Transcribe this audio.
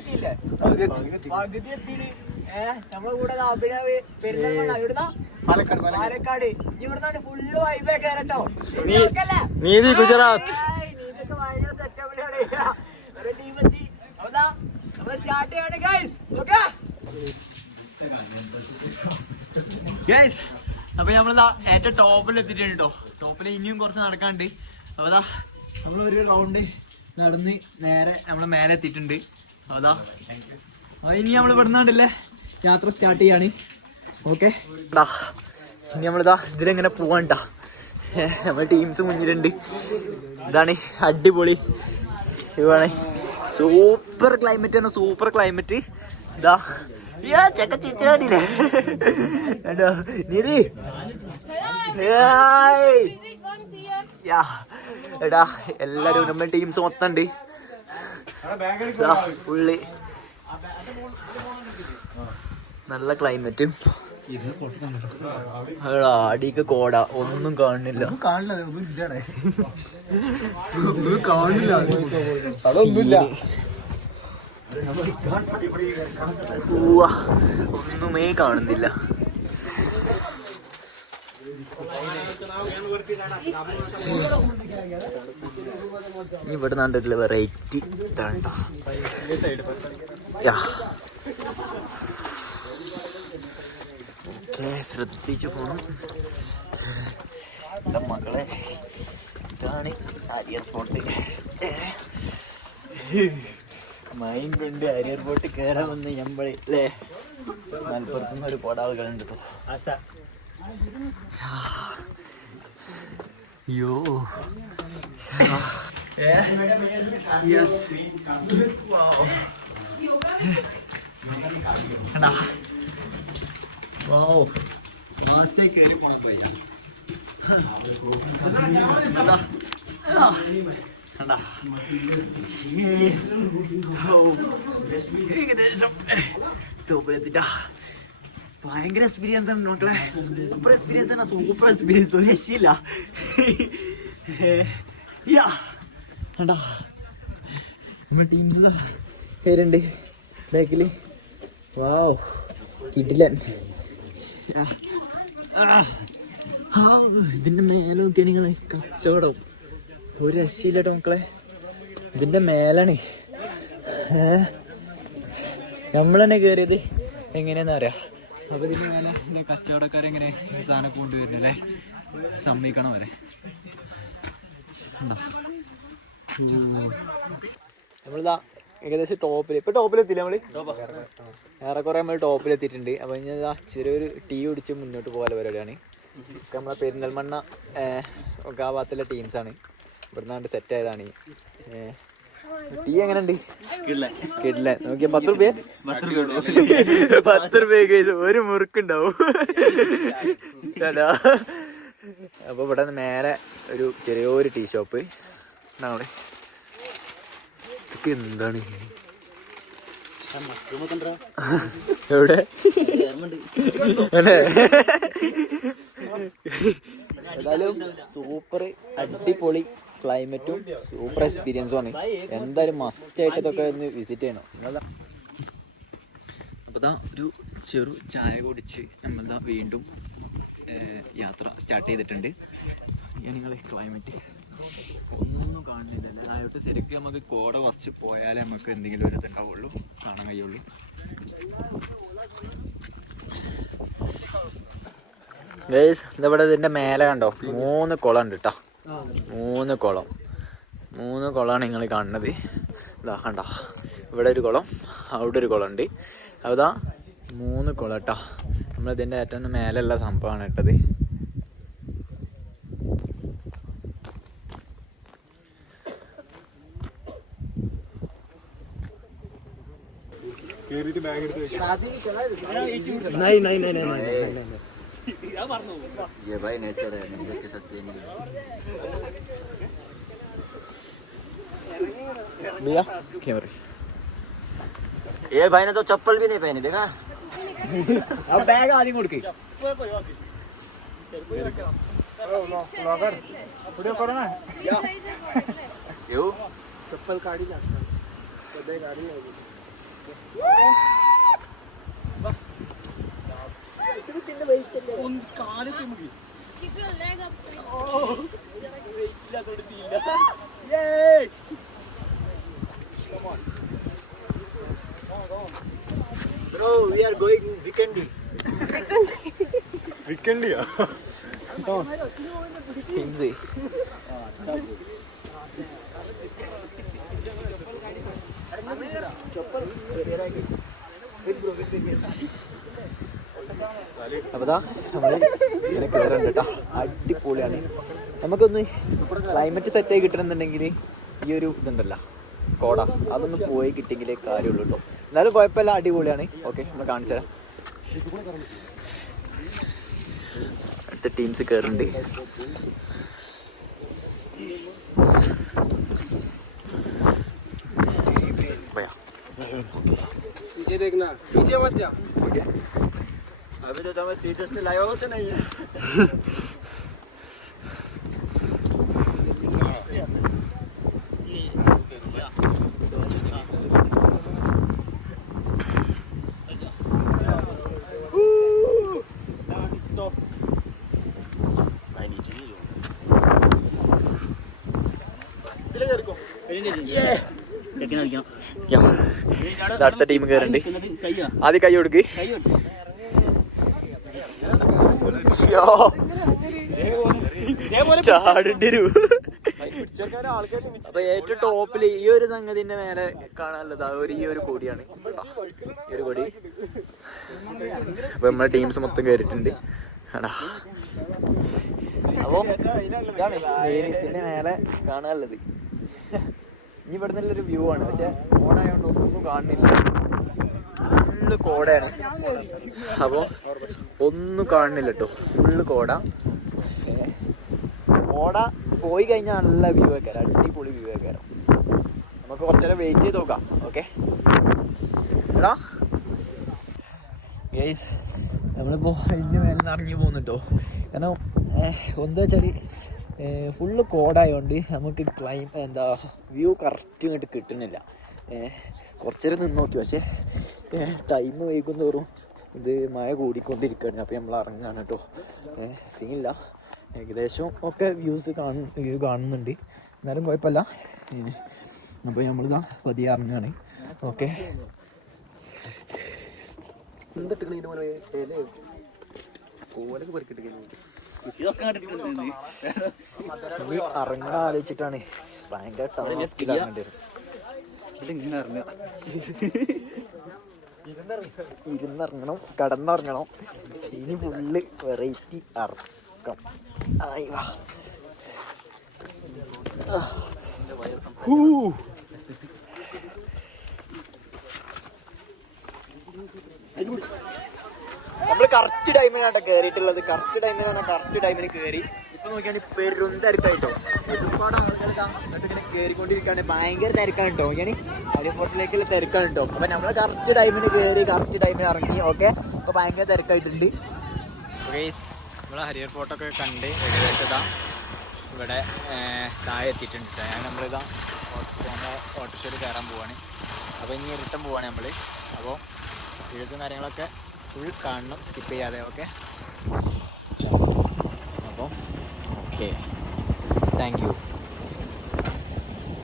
എത്തിയില്ലേ? പകുതി എത്തിയില്ലേ? നമ്മളെ കൂടെ അഭിനവ് പെരുന്തൽമണ്ണ ഇവിടുന്ന പാലക്കാട് ഇവിടുന്നാണ് ഫുള്ള് വൈബേ കേട്ടോ. നീതി ഗുജറാത്ത് നീതൊക്കെ ഭയങ്കര സെറ്റപ്പിലാണ്. ഒരു ടീം എത്തി. അതാ നമ്മൾ സ്റ്റാർട്ട് ചെയ്യാണ് ഗൈസ്. ഓക്കെ ഗൈസ്, അപ്പൊ നമ്മളെന്താ ഏറ്റവും ടോപ്പിൽ എത്തിയിട്ടുണ്ട് കേട്ടോ. ടോപ്പിൽ ഇനിയും കുറച്ച് നടക്കാണ്ട്. അതാ നമ്മളൊരു റൗണ്ട് നടന്ന് നേരെ നമ്മളെ മേലെ എത്തിയിട്ടുണ്ട്. അതാ ഇനി നമ്മൾ ഇവിടുന്നല്ലേ യാത്ര സ്റ്റാർട്ട് ചെയ്യാണ്. ഓക്കെ, ഇനി നമ്മളിതാ ഇതിലെങ്ങനെ പോവാണ്ടാ. നമ്മളെ ടീംസ് മുന്നിലുണ്ട്. ഇതാണ് അടിപൊളി ഇവാണ്. സൂപ്പർ ക്ലൈമറ്റ് ആണ്, സൂപ്പർ ക്ലൈമറ്റ്. ഇതാ ചെക്ക ചിച്ചാടില്ലേ കേട്ടോ നിധി. എടാ എല്ലാരും നമ്മുടെ ടീംസ് മൊത്തം ഉണ്ട്. ഫുള്ളി നല്ല ക്ലൈമറ്റും. അടിക്ക് കോട ഒന്നും കാണില്ല. ഒന്നുമേ കാണുന്നില്ല. ഇവിടെ നാട്ടില് വെറൈറ്റി ഇതാണ്. ഓക്കെ, ശ്രദ്ധിച്ചു പോണം. എൻ്റെ മകളെ ഇതാണ് ആര്യർ ഫോർട്ട്. മൈൻ കൊണ്ട് ആര്യർ ഫോർട്ട് കയറാൻ വന്ന് ഞമ്മള് അല്ലേ മലപ്പുറത്തുനിന്ന് ഒരു പോടാവുകളുണ്ട്. അയ്യോ ഏകദേശം ടോപ്പിലെത്തിട്ടാ. ഭയങ്കര എക്സ്പീരിയൻസ് ആണ് മക്കളെ. സൂപ്പർ എക്സ്പീരിയൻസ് ആണ്, സൂപ്പർ എക്സ്പീരിയൻസ്. ഒരു രക്ഷയില്ല. നമ്മുടെ ടീംസ് പേരുണ്ട് ബാക്കില്. വാവ്, കിടിലൻ. ഇതിന്റെ മേലെ നോക്കിയാണ് നിങ്ങള് കച്ചവടം. ഒരു രക്ഷയില്ലട്ടോ മക്കളെ. ഇതിന്റെ മേലാണ് നമ്മൾ തന്നെ കേറിയത്. എങ്ങനെയാന്ന് അറിയാം. അപ്പൊ ഇതിന്റെ മേലെ കച്ചവടക്കാരെങ്ങനെ സാധനം കൊണ്ടുവരുന്നല്ലേ, സമ്മതിക്കണം വരെ. നമ്മളിതാ ഏകദേശം ടോപ്പിലെത്തില്ല. നമ്മള് ഏറെക്കുറെ നമ്മൾ ടോപ്പിലെത്തിയിട്ടുണ്ട്. അപ്പൊ ഇനി ചെറിയൊരു ടീ കുടിച്ച് മുന്നോട്ട് പോകാൻ പരിപാടിയാണ്. നമ്മളെ പെരിന്തൽമണ്ണ ഒക്കെ ആ ഭാഗത്തുള്ള ടീംസാണ്. ഇവിടുന്നാണ്ട് സെറ്റ് ആയതാണ്. ടീ എങ്ങനെ ഉണ്ട്? കിട്ടില്ല. നോക്കിയാ 10 രൂപ 10 രൂപ ഒരു മുറുക്കുണ്ടാവും. അപ്പൊ ഇവിടെ നേരെ ഒരു ചെറിയൊരു ടീ ഷോപ്പ് അവിടെ. ഇതൊക്കെ എന്താണ്? എവിടെ? ഏതായാലും സൂപ്പർ അടിപൊളി ക്ലൈമറ്റും സൂപ്പർ എക്സ്പീരിയൻസും ആണ്. എന്തായാലും മസ്റ്റ് ആയിട്ട് ഇതൊക്കെ ഒന്ന് വിസിറ്റ് ചെയ്യണം. അപ്പോൾ ഇതാ ഒരു ചെറു ചായ കുടിച്ച് നമ്മളെന്താ വീണ്ടും യാത്ര സ്റ്റാർട്ട് ചെയ്തിട്ടുണ്ട്. നിങ്ങൾ ക്ലൈമറ്റ് ഒന്നും കാണുന്നില്ല. ആയിട്ട് ശരിക്കും നമുക്ക് കോട കുറച്ച് പോയാലേ നമുക്ക് എന്തെങ്കിലും ഒരു ഇതുണ്ടാവുള്ളൂ, കാണാൻ കഴിയുള്ളൂ. ഗൈസ്, ഇതവിടെ ഇതിൻ്റെ മേലെ കണ്ടോ 3 കുളം ഉണ്ട് കേട്ടോ. 3 കുളമാണ് നിങ്ങൾ കാണുന്നത്. ഇതാ കണ്ടോ, ഇവിടെ ഒരു കുളം, അവിടെ ഒരു കുളം ഉണ്ട്. അതാ 3 കുളം കേട്ടോ. നമ്മളിതിൻ്റെ ഏറ്റവും മേലെയുള്ള സംഭവമാണ് ഇട്ടത്. ये भाई नेचर है, नेचर के साथ देनी भैया कैमरे। ये भाई ने तो चप्पल भी नहीं पहनी, देखा? अब बैग आदि मुड़ के वीडियो करो ना क्यों चप्पल काढी लागतात, सध्या गाडी नाही. Bro, we are going weekendy. വിക്കണ്ടിയാ ടീംസ് അപ്പതാ നമ്മള് ഇങ്ങനെ കയറുണ്ട് കേട്ടോ. അടിപൊളിയാണ്. നമുക്കൊന്ന് ക്ലൈമറ്റ് സെറ്റായി കിട്ടണമെന്നുണ്ടെങ്കിൽ ഈ ഒരു ഇതുണ്ടല്ലോ കോട, അതൊന്ന് പോയി കിട്ടിയെങ്കിലേ കാര്യമുള്ളൂ കേട്ടോ. എന്നാലും കുഴപ്പമില്ല, അടിപൊളിയാണ്. ഓക്കെ, നമ്മൾ കാണിച്ചു തരാം. അടുത്ത ടീംസ് കയറുന്നുണ്ട്. अभी तो हमें तेजस में लाया होता नहीं है. അടുത്ത ടീം കയറുന്നുണ്ട്. ആദ്യം കൈ കൊടുക്ക്. ചാടേണ്ടി. അപ്പൊ ഏറ്റവും ടോപ്പില് ഈ ഒരു സംഗതിന്റെ മേലെ കാണാനുള്ളത് ഈ ഒരു കൊടിയാണ്. ഈ ഒരു കൊടി. അപ്പൊ നമ്മളെ ടീംസ് മൊത്തം കയറിയിട്ടുണ്ട്. ആടാ, അപ്പൊ ഇതാണ് ഇതിന്റെ മേലെ കാണാനുള്ളത്. ഇനി ഇവിടെ നിന്നുള്ളൊരു വ്യൂ ആണ്. പക്ഷെ ഓണായോണ്ട് ഒന്നും കാണുന്നില്ല, ഫുള്ള് കോടയാണ്. അപ്പോൾ ഒന്നും കാണുന്നില്ല കേട്ടോ, ഫുള്ള് കോട. കോട പോയി കഴിഞ്ഞാൽ നല്ല വ്യൂ ആക്കാരം, അടിപൊളി വ്യൂ ആക്കാരം. നമുക്ക് കുറച്ചേരം വെയിറ്റ് ചെയ്ത് നോക്കാം. ഓക്കെ എടാ ഗൈസ്, നമ്മളിപ്പോൾ അതിൻ്റെ മേലെ നിറഞ്ഞു പോകുന്നുട്ടോ. കാരണം എന്താ വെച്ചാൽ ഫുള്ള് കോടായതുകൊണ്ട് നമുക്ക് വ്യൂ കറക്റ്റ് ഇങ്ങോട്ട് കിട്ടുന്നില്ല. കുറച്ചേരം നിന്ന് നോക്കി, പക്ഷേ ടൈം വൈകുന്തോറും ഇത് മഴ കൂടിക്കൊണ്ടിരിക്കുകയാണ്. അപ്പോൾ നമ്മൾ ഇറങ്ങുകയാണ് കേട്ടോ. സീനില്ല, ഏകദേശം ഒക്കെ വ്യൂ കാണുന്നുണ്ട്, എന്നാലും കുഴപ്പമില്ല. അപ്പോൾ നമ്മളിതാ പതിയെ ഇറങ്ങുകയാണ്. ഓക്കെ, ഇറങ്ങണ ആലോചിച്ചിട്ടാണ് ഭയങ്കര ഇരുന്നിറങ്ങണം, കടന്നിറങ്ങണം. ഇനി ഫുള്ള് വെറൈറ്റി ഇറക്കം. ആയി വാ. നമ്മൾ കറക്റ്റ് ടൈമിനാണ് കയറിയിട്ടുള്ളത്. കറക്റ്റ് ടൈമിന് കയറി. ഇപ്പൊ നോക്കിയാണെങ്കിൽ പെരും തിരക്കായിട്ടോ. ഒരുപാട് ആളുകൾ ഇങ്ങനെ കയറിക്കൊണ്ടിരിക്കുകയാണ്. ഭയങ്കര തിരക്കാണ് കേട്ടോ. ഞാൻ ഹരിയർ ഫോർട്ടിലേക്കുള്ള തിരക്കാണ് കേട്ടോ. അപ്പൊ നമ്മൾ കറക്റ്റ് ടൈമിന് കയറി, കറക്റ്റ് ടൈമിന് ഇറങ്ങി. ഓക്കെ, അപ്പൊ ഭയങ്കര തിരക്കായിട്ടുണ്ട്. നമ്മൾ ഹരിയർ ഫോർട്ടൊക്കെ കണ്ട് ഏകദേശം ഇവിടെ താഴെ എത്തിയിട്ടുണ്ട്. നമ്മളിതാ ഓട്ടോറിക്ഷയിൽ കയറാൻ പോവാണ്. അപ്പോൾ ഇനി റിട്ടേൺ പോവാണ് നമ്മൾ. അപ്പോൾ വീഡിയോസും കാര്യങ്ങളൊക്കെ ഫുൾ കാണണം, സ്കിപ്പ് ചെയ്യാതെ. ഓക്കെ, അപ്പോൾ ഓക്കെ, താങ്ക് യു.